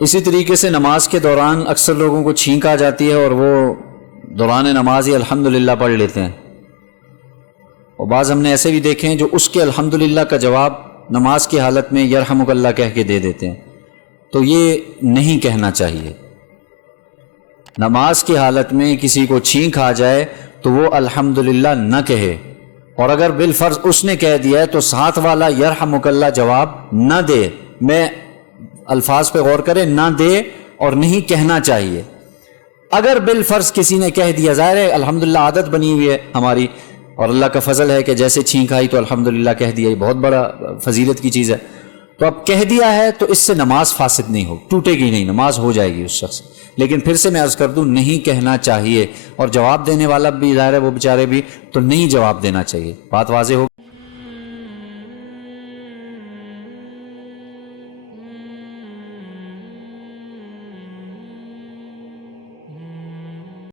اسی طریقے سے نماز کے دوران اکثر لوگوں کو چھینک آ جاتی ہے اور وہ دوران نماز ہی الحمدللہ پڑھ لیتے ہیں، اور بعض ہم نے ایسے بھی دیکھے ہیں جو اس کے الحمدللہ کا جواب نماز کی حالت میں یرحمک اللہ کہہ کے دے دیتے ہیں۔ تو یہ نہیں کہنا چاہیے۔ نماز کی حالت میں کسی کو چھینک آ جائے تو وہ الحمدللہ نہ کہے، اور اگر بالفرض اس نے کہہ دیا ہے تو ساتھ والا یرحمک اللہ جواب نہ دے۔ میں الفاظ پہ غور کریں، نہ دے اور نہیں کہنا چاہیے۔ اگر بالفرض کسی نے کہہ دیا، ظاہر ہے الحمدللہ عادت بنی ہوئی ہے ہماری، اور اللہ کا فضل ہے کہ جیسے چھینک آئی تو الحمدللہ کہہ دیا، یہ بہت بڑا فضیلت کی چیز ہے۔ تو اب کہہ دیا ہے تو اس سے نماز فاسد نہیں ہو، ٹوٹے گی نہیں، نماز ہو جائے گی اس شخص۔ لیکن پھر سے میں عرض کر دوں، نہیں کہنا چاہیے، اور جواب دینے والا بھی ظاہر ہے وہ بیچارے بھی، تو نہیں جواب دینا چاہیے۔ بات واضح ہو